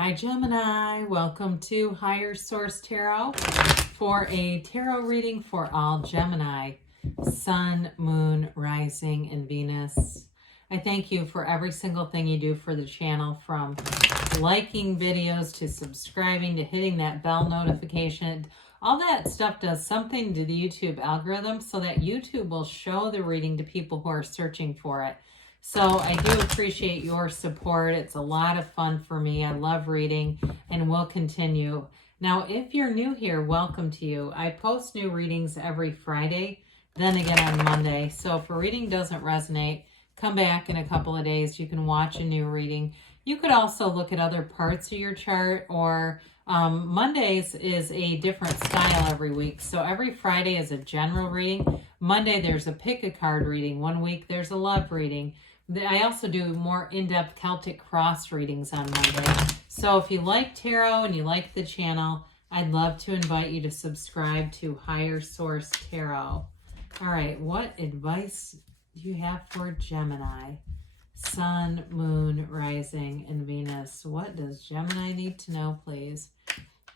Hi Gemini, welcome to Higher Source Tarot for a tarot reading for all Gemini, Sun, Moon, Rising, and Venus. I thank you for every single thing you do for the channel, from liking videos to subscribing to hitting that bell notification. All that stuff does something to the YouTube algorithm so that YouTube will show the reading to people who are searching for it. So I do appreciate your support. It's a lot of fun for me. I love reading and will continue. Now, if you're new here, welcome to you. I post new readings every Friday, then again on Monday. So if a reading doesn't resonate, come back in a couple of days. You can watch a new reading. You could also look at other parts of your chart, or Mondays is a different style every week. So every Friday is a general reading. Monday, there's a pick a card reading. One week, there's a love reading. I also do more in-depth Celtic cross readings on Monday. So if you like tarot and you like the channel, I'd love to invite you to subscribe to Higher Source Tarot. All right, what advice do you have for Gemini? Sun, Moon, Rising, and Venus. What does Gemini need to know, please,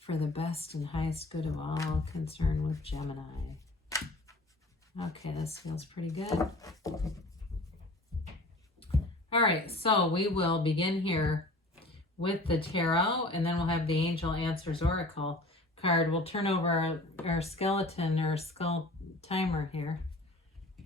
for the best and highest good of all concerned with Gemini? Okay, this feels pretty good. All right, so we will begin here with the tarot, and then we'll have the Angel Answers Oracle card. We'll turn over our skeleton or skull timer here.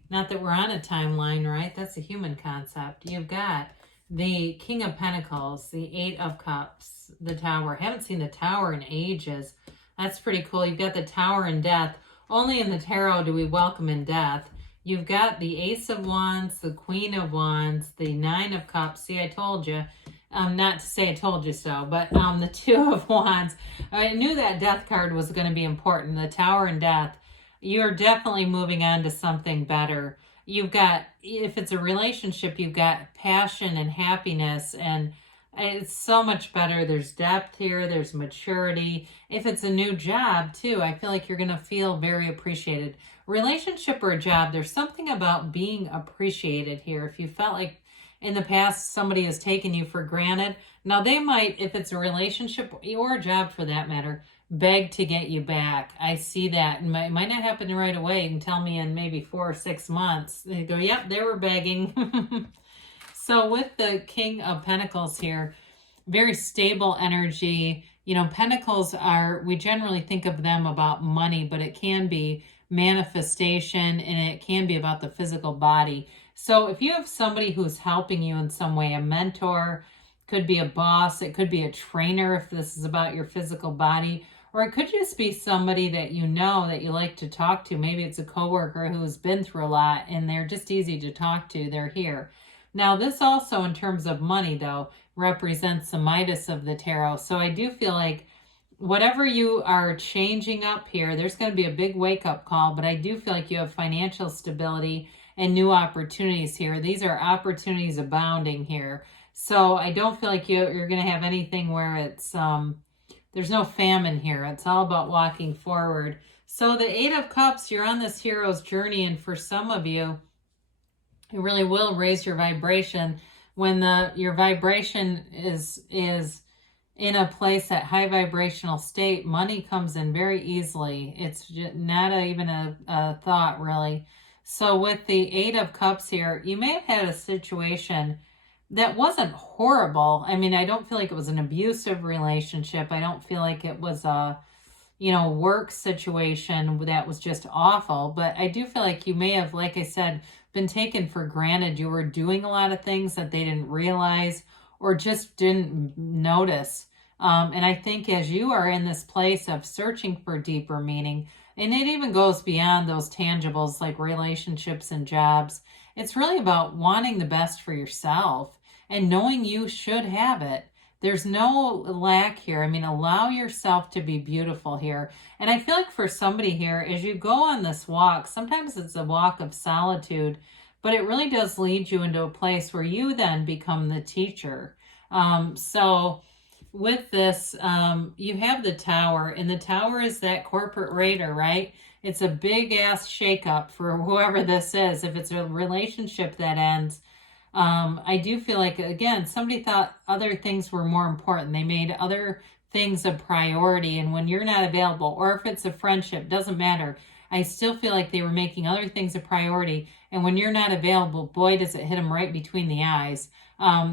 Not that we're on a timeline, right? That's a human concept. You've got the King of Pentacles, the Eight of Cups, the Tower. Haven't seen the Tower in ages. That's pretty cool. You've got the Tower and Death. Only in the tarot do we welcome in death. You've got the Ace of Wands, the Queen of Wands, the Nine of Cups. See, I told you. Not to say I told you so, but the Two of Wands. I knew that Death card was going to be important. The Tower and Death. You're definitely moving on to something better. You've got, if it's a relationship, you've got passion and happiness, and it's so much better. There's depth here. There's maturity. If it's a new job, too, I feel like you're going to feel very appreciated. Relationship or a job, there's something about being appreciated here. If you felt like in the past somebody has taken you for granted, now they might, if it's a relationship or a job for that matter, beg to get you back. I see that. And it might not happen right away. You can tell me in maybe 4 or 6 months. They go, yep, they were begging. So with the King of Pentacles here, very stable energy. You know, Pentacles are, we generally think of them about money, but it can be manifestation, and it can be about the physical body. So if you have somebody who's helping you in some way, a mentor, could be a boss, it could be a trainer if this is about your physical body, or it could just be somebody that you know that you like to talk to. Maybe it's a coworker who's been through a lot and they're just easy to talk to. They're here. Now, this also, in terms of money, though, represents the Midas of the tarot. So I do feel like whatever you are changing up here, there's going to be a big wake-up call, but I do feel like you have financial stability and new opportunities here. These are opportunities abounding here. So I don't feel like you're going to have anything where it's, there's no famine here. It's all about walking forward. So the Eight of Cups, you're on this hero's journey, and for some of you, it really will raise your vibration. When your vibration is in a place, that high vibrational state, money comes in very easily. It's just not even a thought, really. So with the Eight of Cups here, you may have had a situation that wasn't horrible. I mean, I don't feel like it was an abusive relationship. I don't feel like it was a, work situation that was just awful. But I do feel like you may have, like I said, been taken for granted. You were doing a lot of things that they didn't realize or just didn't notice. And I think as you are in this place of searching for deeper meaning, and it even goes beyond those tangibles like relationships and jobs, it's really about wanting the best for yourself and knowing you should have it. There's no lack here. I mean, allow yourself to be beautiful here. And I feel like for somebody here, as you go on this walk, sometimes it's a walk of solitude, but it really does lead you into a place where you then become the teacher. So with this, you have the Tower, and the Tower is that corporate raider, right? It's a big ass shakeup for whoever this is. If it's a relationship that ends, I do feel like, again, somebody thought other things were more important. They made other things a priority. And when you're not available, or if it's a friendship, doesn't matter. I still feel like they were making other things a priority. And when you're not available, boy, does it hit them right between the eyes.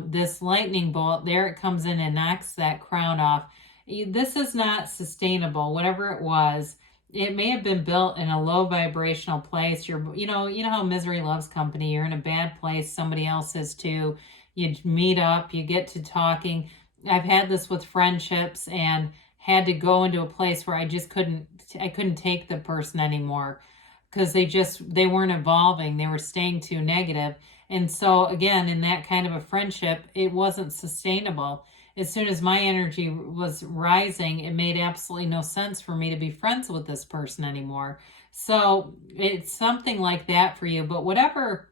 This lightning bolt, there it comes in and knocks that crown off. This is not sustainable, whatever it was. It may have been built in a low vibrational place. You know how misery loves company. You're in a bad place. Somebody else is too. You meet up, you get to talking. I've had this with friendships and had to go into a place where I couldn't take the person anymore because they weren't evolving. They were staying too negative. And so again, in that kind of a friendship, it wasn't sustainable. As soon as my energy was rising, it made absolutely no sense for me to be friends with this person anymore. So it's something like that for you. But whatever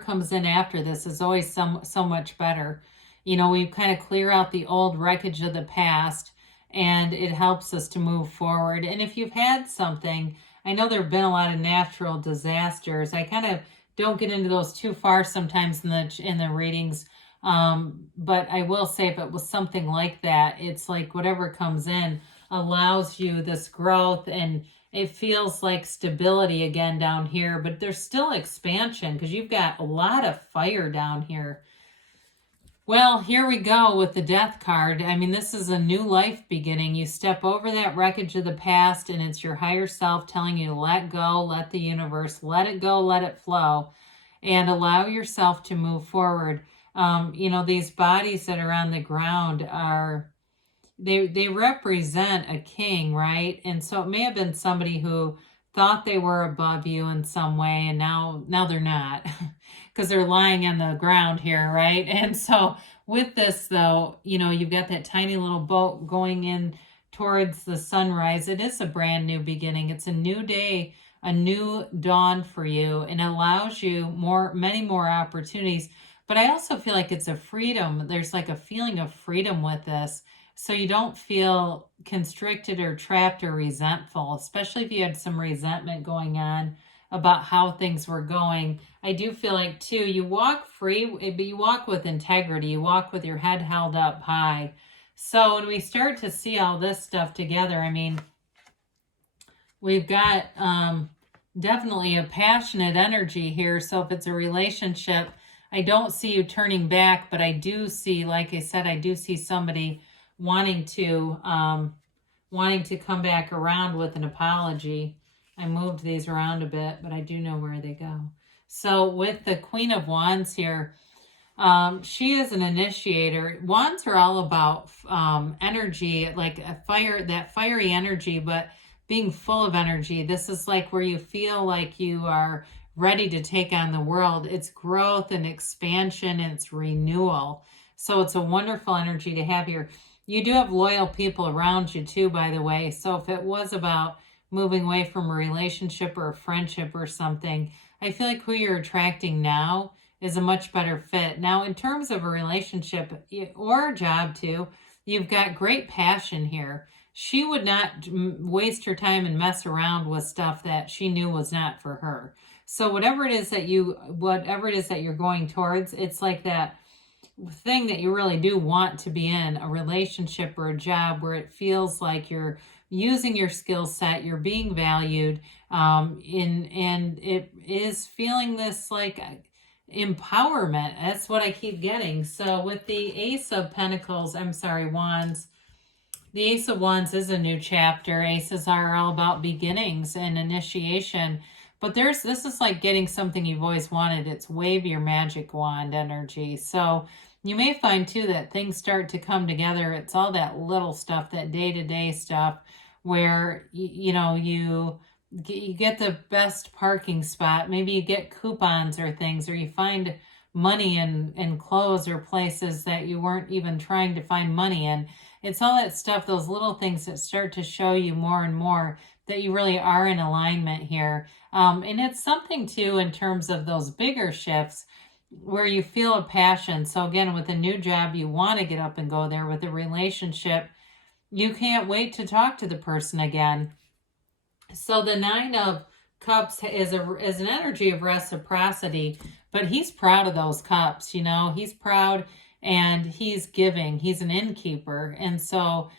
comes in after this is always so much better. You know, we kind of clear out the old wreckage of the past, and it helps us to move forward. And if you've had something, I know there have been a lot of natural disasters. I kind of don't get into those too far sometimes in the readings. But I will say if it was something like that, it's like whatever comes in allows you this growth, and it feels like stability again down here, but there's still expansion because you've got a lot of fire down here. Well, here we go with the Death card. I mean, this is a new life beginning. You step over that wreckage of the past, and it's your higher self telling you to let go, let the universe, let it go, let it flow, and allow yourself to move forward. You know, these bodies that are on the ground they represent a king, right? And so it may have been somebody who thought they were above you in some way, and now they're not because they're lying on the ground here, right? And so with this, though, you know, you've got that tiny little boat going in towards the sunrise. It is a brand new beginning. It's a new day, a new dawn for you, and it allows you many more opportunities. But I also feel like it's a freedom. There's like a feeling of freedom with this. So you don't feel constricted or trapped or resentful, especially if you had some resentment going on about how things were going. I do feel like, too, you walk free, but you walk with integrity. You walk with your head held up high. So when we start to see all this stuff together, I mean, we've got definitely a passionate energy here. So if it's a relationship, I don't see you turning back, but I do see, like I said, I do see somebody wanting to come back around with an apology. I moved these around a bit, but I do know where they go. So with the Queen of Wands here, she is an initiator. Wands are all about energy, like that fiery energy, but being full of energy. This is like where you feel like you are ready to take on the world. It's growth and expansion, and it's renewal. So it's a wonderful energy to have here. You do have loyal people around you too, by the way. So if it was about moving away from a relationship or a friendship or something, I feel like who you're attracting now is a much better fit. Now, in terms of a relationship or a job too, you've got great passion here. She would not waste her time and mess around with stuff that she knew was not for her. So whatever it is that you're going towards, it's like that thing that you really do want to be in, a relationship or a job where it feels like you're using your skill set, you're being valued, and it is feeling this like empowerment. That's what I keep getting. So with the Ace of Pentacles, Wands, the Ace of Wands is a new chapter. Aces are all about beginnings and initiation. But this is like getting something you've always wanted. It's wave your magic wand energy. So you may find too that things start to come together. It's all that little stuff, that day-to-day stuff where, you get the best parking spot. Maybe you get coupons or things, or you find money in clothes or places that you weren't even trying to find money in. It's all that stuff, those little things that start to show you more and more that you really are in alignment here. And it's something too in terms of those bigger shifts where you feel a passion. So again, with a new job, you want to get up and go there. With a relationship, you can't wait to talk to the person again. So the Nine of cups is an energy of reciprocity, but he's proud of those cups, you know, he's proud and he's giving. He's an innkeeper. And so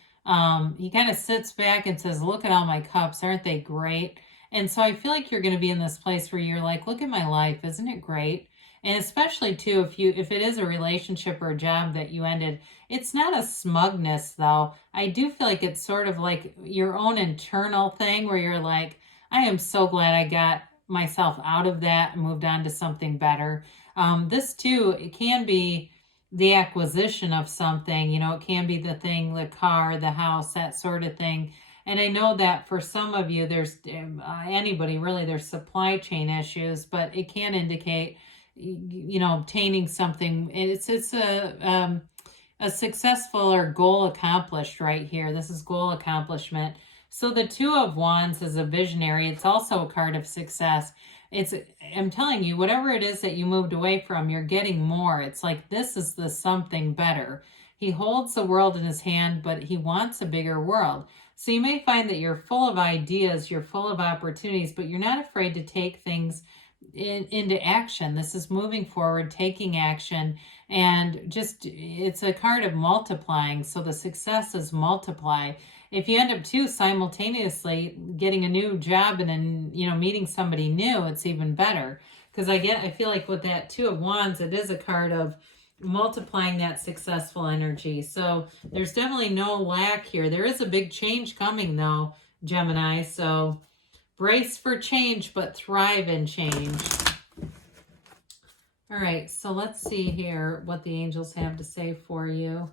he kind of sits back and says, look at all my cups. Aren't they great? And so I feel like you're going to be in this place where you're like, look at my life. Isn't it great? And especially too, if it is a relationship or a job that you ended, it's not a smugness though. I do feel like it's sort of like your own internal thing where you're like, I am so glad I got myself out of that and moved on to something better. This too, it can be the acquisition of something, you know, it can be the thing, the car, the house, that sort of thing. And I know that for some of you, there's anybody really, there's supply chain issues, but it can indicate, you know, obtaining something. It's a successful or goal accomplished right here. This is goal accomplishment. So the Two of Wands is a visionary. It's also a card of success. I'm telling you, whatever it is that you moved away from, you're getting more. It's like, this is the something better. He holds the world in his hand, but he wants a bigger world. So you may find that you're full of ideas, you're full of opportunities, but you're not afraid to take things into action. This is moving forward, taking action, and just, it's a card of multiplying. So the successes multiply. If you end up too simultaneously getting a new job and then, you know, meeting somebody new, it's even better. Because I feel like with that Two of Wands, it is a card of multiplying that successful energy. So there's definitely no lack here. There is a big change coming though, Gemini. So brace for change, but thrive in change. All right, so let's see here what the angels have to say for you.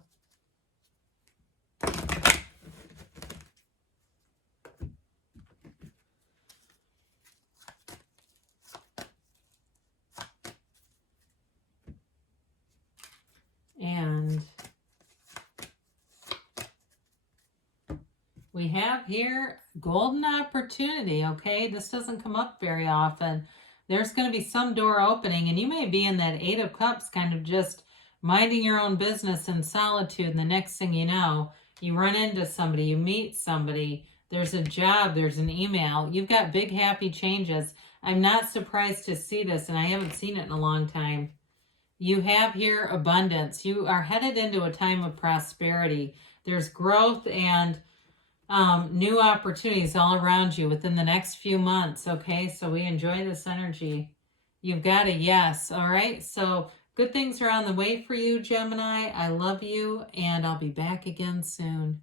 And we have here golden opportunity, okay? This doesn't come up very often. There's going to be some door opening, and you may be in that Eight of Cups, kind of just minding your own business in solitude, and the next thing you know, you run into somebody, you meet somebody, there's a job, there's an email. You've got big, happy changes. I'm not surprised to see this, and I haven't seen it in a long time. You have here abundance. You are headed into a time of prosperity. There's growth and new opportunities all around you within the next few months. Okay, so we enjoy this energy. You've got a yes. All right, so good things are on the way for you, Gemini. I love you, and I'll be back again soon.